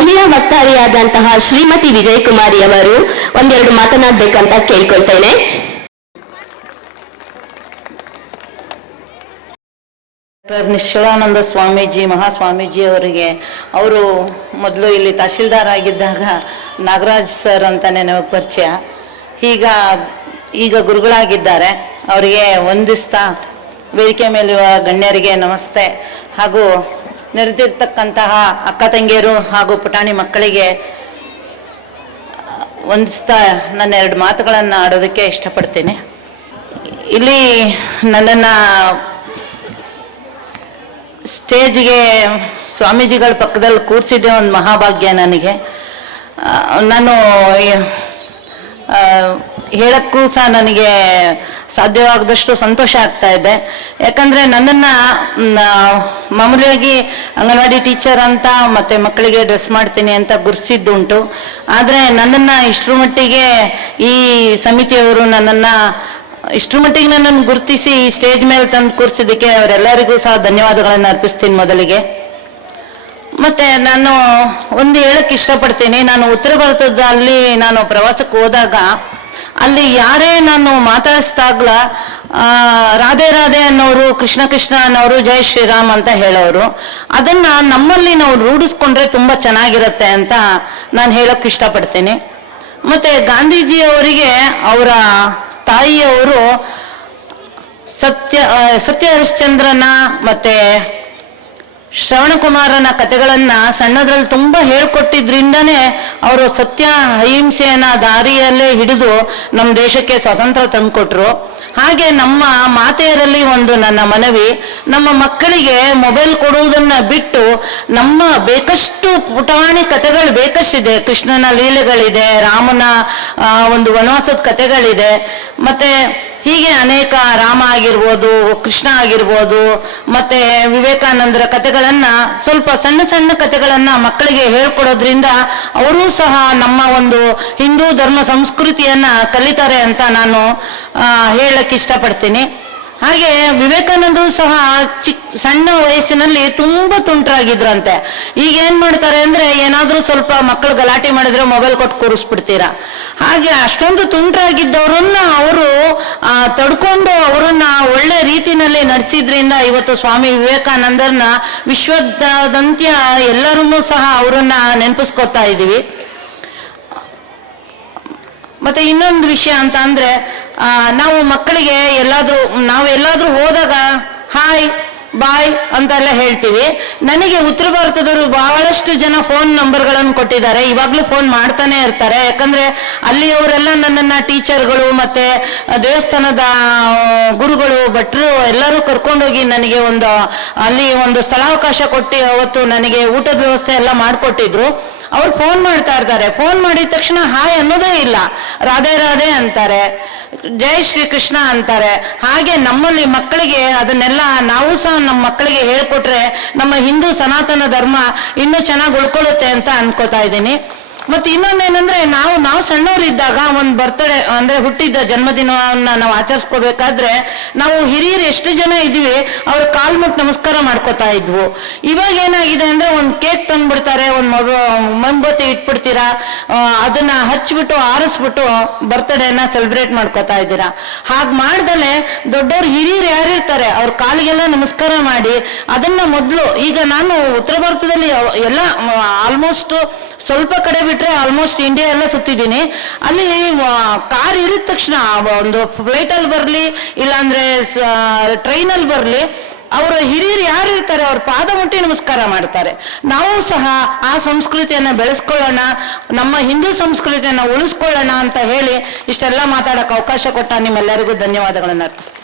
ಮಹಿಳಾ ವಕ್ತಾರಿಯಾದಂತಹ ಶ್ರೀಮತಿ ವಿಜಯಕುಮಾರಿ ಅವರು ಒಂದೆರಡು ಮಾತನಾಡಬೇಕಂತ ಕೇಳ್ಕೊಳ್ತೇನೆ. ನಿಶ್ಚಲಾನಂದ ಸ್ವಾಮೀಜಿ ಮಹಾಸ್ವಾಮೀಜಿ ಅವರಿಗೆ, ಅವರು ಮೊದಲು ಇಲ್ಲಿ ತಹಶೀಲ್ದಾರ್ ಆಗಿದ್ದಾಗ ನಾಗರಾಜ್ ಸರ್ ಅಂತಾನೆ ನಮಗೆ ಪರಿಚಯ. ಈಗ ಗುರುಗಳಾಗಿದ್ದಾರೆ. ಅವರಿಗೆ ವಂದಿಸ್ತಾ ವೇದಿಕೆ ಮೇಲಿರುವ ಗಣ್ಯರಿಗೆ ನಮಸ್ತೆ, ಹಾಗೂ ನೆರೆದಿರ್ತಕ್ಕಂತಹ ಅಕ್ಕ ತಂಗಿಯರು ಹಾಗೂ ಪುಟಾಣಿ ಮಕ್ಕಳಿಗೆ ವಂದಿಸ್ತಾ ನನ್ನ ಎರಡು ಮಾತುಗಳನ್ನು ಆಡೋದಕ್ಕೆ ಇಷ್ಟಪಡ್ತೀನಿ. ಇಲ್ಲಿ ನನ್ನನ್ನು ಸ್ಟೇಜ್ಗೆ ಸ್ವಾಮೀಜಿಗಳ ಪಕ್ಕದಲ್ಲಿ ಕೂರಿಸಿದ್ದೆ ಒಂದು ಮಹಾಭಾಗ್ಯ ನನಗೆ. ನಾನು ಹೇಳಕ್ಕೂ ಸಹ ನನಗೆ ಸಾಧ್ಯವಾಗದಷ್ಟು ಸಂತೋಷ ಆಗ್ತಾ ಇದೆ. ಯಾಕಂದರೆ ನನ್ನನ್ನು ಮಾಮೂಲಿಯಾಗಿ ಅಂಗನವಾಡಿ ಟೀಚರ್ ಅಂತ ಮತ್ತು ಮಕ್ಕಳಿಗೆ ಡ್ರೆಸ್ ಮಾಡ್ತೀನಿ ಅಂತ ಗುರುತಿಸಿದ್ದುಂಟು. ಆದರೆ ನನ್ನನ್ನು ಇಷ್ಟರ ಮಟ್ಟಿಗೆ ಈ ಸಮಿತಿಯವರು ಇಷ್ಟರ ಮಟ್ಟಿಗೆ ನನ್ನನ್ನು ಗುರುತಿಸಿ ಈ ಸ್ಟೇಜ್ ಮೇಲೆ ತಂದು ಕೂರಿಸಿದ್ದಕ್ಕೆ ಅವರೆಲ್ಲರಿಗೂ ಸಹ ಧನ್ಯವಾದಗಳನ್ನು ಅರ್ಪಿಸ್ತೀನಿ ಮೊದಲಿಗೆ. ಮತ್ತು ನಾನು ಒಂದು ಹೇಳಕ್ಕೆ ಇಷ್ಟಪಡ್ತೀನಿ, ನಾನು ಉತ್ತರ ಭಾರತದಲ್ಲಿ ನಾನು ಪ್ರವಾಸಕ್ಕೆ ಹೋದಾಗ ಅಲ್ಲಿ ಯಾರೇ ನಾನು ಮಾತಾಡಿಸ್ದಾಗ್ಲ ರಾಧೆ ರಾಧೆ ಅನ್ನೋರು, ಕೃಷ್ಣ ಕೃಷ್ಣ ಅನ್ನೋರು, ಜೈ ಶ್ರೀರಾಮ್ ಅಂತ ಹೇಳೋರು. ಅದನ್ನು ನಮ್ಮಲ್ಲಿ ನಾವು ರೂಢಿಸ್ಕೊಂಡ್ರೆ ತುಂಬ ಚೆನ್ನಾಗಿರುತ್ತೆ ಅಂತ ನಾನು ಹೇಳೋಕ್ಕೆ ಇಷ್ಟಪಡ್ತೀನಿ. ಮತ್ತು ಗಾಂಧೀಜಿಯವರಿಗೆ ಅವರ ತಾಯಿಯವರು ಸತ್ಯ ಹರಿಶ್ಚಂದ್ರನ ಮತ್ತು ಶ್ರವಣಕುಮಾರನ ಕಥೆಗಳನ್ನು ಸಣ್ಣದ್ರಲ್ಲಿ ತುಂಬ ಹೇಳ್ಕೊಟ್ಟಿದ್ರಿಂದನೇ ಅವರು ಸತ್ಯ ಅಹಿಂಸೆಯನ್ನ ದಾರಿಯಲ್ಲೇ ಹಿಡಿದು ನಮ್ಮ ದೇಶಕ್ಕೆ ಸ್ವಾತಂತ್ರ್ಯ ತಂದುಕೊಟ್ರು. ಹಾಗೆ ನಮ್ಮ ಮಾತೆಯರಲ್ಲಿ ಒಂದು ನನ್ನ ಮನವಿ, ನಮ್ಮ ಮಕ್ಕಳಿಗೆ ಮೊಬೈಲ್ ಕೊಡುವುದನ್ನು ಬಿಟ್ಟು ನಮ್ಮ ಬೇಕಷ್ಟು ಪುಟಾಣಿ ಕಥೆಗಳು ಬೇಕಷ್ಟಿದೆ. ಕೃಷ್ಣನ ಲೀಲೆಗಳಿದೆ, ರಾಮನ ಒಂದು ವನವಾಸದ ಕಥೆಗಳಿದೆ, ಮತ್ತು ಹೀಗೆ ಅನೇಕ ರಾಮ ಆಗಿರ್ಬೋದು, ಕೃಷ್ಣ ಆಗಿರ್ಬೋದು, ಮತ್ತು ವಿವೇಕಾನಂದರ ಕಥೆಗಳನ್ನು ಸ್ವಲ್ಪ ಸಣ್ಣ ಸಣ್ಣ ಕಥೆಗಳನ್ನು ಮಕ್ಕಳಿಗೆ ಹೇಳ್ಕೊಡೋದ್ರಿಂದ ಅವರೂ ಸಹ ನಮ್ಮ ಒಂದು ಹಿಂದೂ ಧರ್ಮ ಸಂಸ್ಕೃತಿಯನ್ನು ಕಲಿತಾರೆ ಅಂತ ನಾನು ಹೇಳಕ್ಕೆ ಇಷ್ಟಪಡ್ತೀನಿ. ಹಾಗೆ ವಿವೇಕಾನಂದರು ಸಹ ಸಣ್ಣ ವಯಸ್ಸಿನಲ್ಲಿ ತುಂಬ ತುಂಟರಾಗಿದ್ರಂತೆ. ಈಗ ಏನು ಮಾಡ್ತಾರೆ ಅಂದರೆ, ಏನಾದರೂ ಸ್ವಲ್ಪ ಮಕ್ಕಳು ಗಲಾಟೆ ಮಾಡಿದ್ರೆ ಮೊಬೈಲ್ ಕೊಟ್ಟು ಕೂರಿಸ್ಬಿಡ್ತೀರಾ. ಹಾಗೆ ಅಷ್ಟೊಂದು ತುಂಟರಾಗಿದ್ದವರನ್ನ ಅವರು ತಡ್ಕೊಂಡು ಅವರನ್ನ ಒಳ್ಳೆ ರೀತಿಯಲ್ಲಿ ನಡೆಸಿದ್ರಿಂದ ಇವತ್ತು ಸ್ವಾಮಿ ವಿವೇಕಾನಂದರನ್ನ ವಿಶ್ವದಾದ್ಯಂತ ಎಲ್ಲರೂ ಸಹ ಅವರನ್ನ ನೆನಪಿಸ್ಕೊತಾ ಇದ್ದೀವಿ. ಮತ್ತು ಇನ್ನೊಂದು ವಿಷಯ ಅಂತ ಅಂದರೆ, ನಾವು ಮಕ್ಕಳಿಗೆ ನಾವೆಲ್ಲಾದರೂ ಹೋದಾಗ ಹಾಯ್ ಬಾಯ್ ಅಂತೆಲ್ಲ ಹೇಳ್ತೀವಿ. ನನಗೆ ಉತ್ತರ ಭಾರತದವರು ಬಹಳಷ್ಟು ಜನ ಫೋನ್ ನಂಬರ್ಗಳನ್ನು ಕೊಟ್ಟಿದ್ದಾರೆ, ಇವಾಗಲೂ ಫೋನ್ ಮಾಡ್ತಾನೆ ಇರ್ತಾರೆ. ಯಾಕಂದರೆ ಅಲ್ಲಿಯವರೆಲ್ಲ ನನ್ನನ್ನು ಟೀಚರ್ಗಳು ಮತ್ತು ದೇವಸ್ಥಾನದ ಗುರುಗಳು ಭಟ್ರು ಎಲ್ಲರೂ ಕರ್ಕೊಂಡೋಗಿ ನನಗೆ ಅಲ್ಲಿ ಒಂದು ಸ್ಥಳಾವಕಾಶ ಕೊಟ್ಟು ಅವತ್ತು ನನಗೆ ಊಟದ ವ್ಯವಸ್ಥೆ ಎಲ್ಲ ಮಾಡಿಕೊಟ್ಟಿದ್ರು. ಅವ್ರು ಫೋನ್ ಮಾಡ್ತಾ ಇರ್ತಾರೆ. ಫೋನ್ ಮಾಡಿದ ತಕ್ಷಣ ಹಾಯ್ ಅನ್ನೋದೇ ಇಲ್ಲ, ರಾಧೆ ರಾಧೆ ಅಂತಾರೆ, ಜೈ ಶ್ರೀಕೃಷ್ಣ ಅಂತಾರೆ. ಹಾಗೆ ನಮ್ಮಲ್ಲಿ ಮಕ್ಕಳಿಗೆ ಅದನ್ನೆಲ್ಲ ನಾವು ಸಹ ನಮ್ಮ ಮಕ್ಕಳಿಗೆ ಹೇಳ್ಕೊಟ್ರೆ ನಮ್ಮ ಹಿಂದೂ ಸನಾತನ ಧರ್ಮ ಇನ್ನೂ ಚೆನ್ನಾಗಿ ಉಳ್ಕೊಳ್ಳುತ್ತೆ ಅಂತ ಅನ್ಕೋತಾ ಇದ್ದೀನಿ. ಮತ್ತು ಇನ್ನೊಂದೇನೆಂದರೆ, ನಾವು ಸಣ್ಣವರಿದ್ದಾಗ ಒಂದು ಬರ್ತಡೇ ಅಂದರೆ ಹುಟ್ಟಿದ ಜನ್ಮದಿನವನ್ನು ನಾವು ಆಚರಿಸ್ಕೋಬೇಕಾದ್ರೆ ನಾವು ಹಿರಿಯರು ಎಷ್ಟು ಜನ ಇದ್ವಿ ಅವ್ರ ಕಾಲು ಮುಟ್ಟು ನಮಸ್ಕಾರ ಮಾಡ್ಕೋತಾ ಇದ್ವು. ಇವಾಗ ಏನಾಗಿದೆ ಅಂದರೆ, ಒಂದು ಕೇಕ್ ತಂದುಬಿಡ್ತಾರೆ, ಒಂದು ಮೊಂಬತ್ತಿ ಇಟ್ಬಿಡ್ತೀರಾ, ಅದನ್ನು ಹಚ್ಬಿಟ್ಟು ಆರಿಸ್ಬಿಟ್ಟು ಬರ್ತ್ಡೇನ ಸೆಲೆಬ್ರೇಟ್ ಮಾಡ್ಕೋತಾ ಇದ್ದೀರಾ. ಹಾಗೆ ಮಾಡ್ದಲೆ ದೊಡ್ಡವ್ರು ಹಿರಿಯರು ಯಾರಿರ್ತಾರೆ ಅವ್ರ ಕಾಲಿಗೆಲ್ಲ ನಮಸ್ಕಾರ ಮಾಡಿ ಅದನ್ನು ಮೊದಲು, ಈಗ ನಾನು ಉತ್ತರ ಭಾರತದಲ್ಲಿ ಎಲ್ಲ ಆಲ್ಮೋಸ್ಟ್ ಸ್ವಲ್ಪ ಕಡೆ ಬಿಟ್ಟರೆ ಆಲ್ಮೋಸ್ಟ್ ಇಂಡಿಯಾ ಎಲ್ಲ ಸುತ್ತಿದ್ದೀನಿ. ಅಲ್ಲಿ ಕಾರ್ ಇಳಿದ ತಕ್ಷಣ ಒಂದು ಫ್ಲೈಟಲ್ಲಿ ಬರಲಿ ಇಲ್ಲಾಂದರೆ ಟ್ರೈನಲ್ಲಿ ಬರಲಿ, ಅವರ ಹಿರಿಯರು ಯಾರು ಇರ್ತಾರೆ ಅವ್ರ ಪಾದ ಮುಟ್ಟಿ ನಮಸ್ಕಾರ ಮಾಡ್ತಾರೆ. ನಾವು ಸಹ ಆ ಸಂಸ್ಕೃತಿಯನ್ನು ಬೆಳೆಸ್ಕೊಳ್ಳೋಣ, ನಮ್ಮ ಹಿಂದೂ ಸಂಸ್ಕೃತಿಯನ್ನು ಉಳಿಸ್ಕೊಳ್ಳೋಣ ಅಂತ ಹೇಳಿ ಇಷ್ಟೆಲ್ಲ ಮಾತಾಡೋಕ್ಕೆ ಅವಕಾಶ ಕೊಟ್ಟ ನಿಮ್ಮೆಲ್ಲರಿಗೂ ಧನ್ಯವಾದಗಳನ್ನು ಅರ್ಪಿಸ್ತೀನಿ.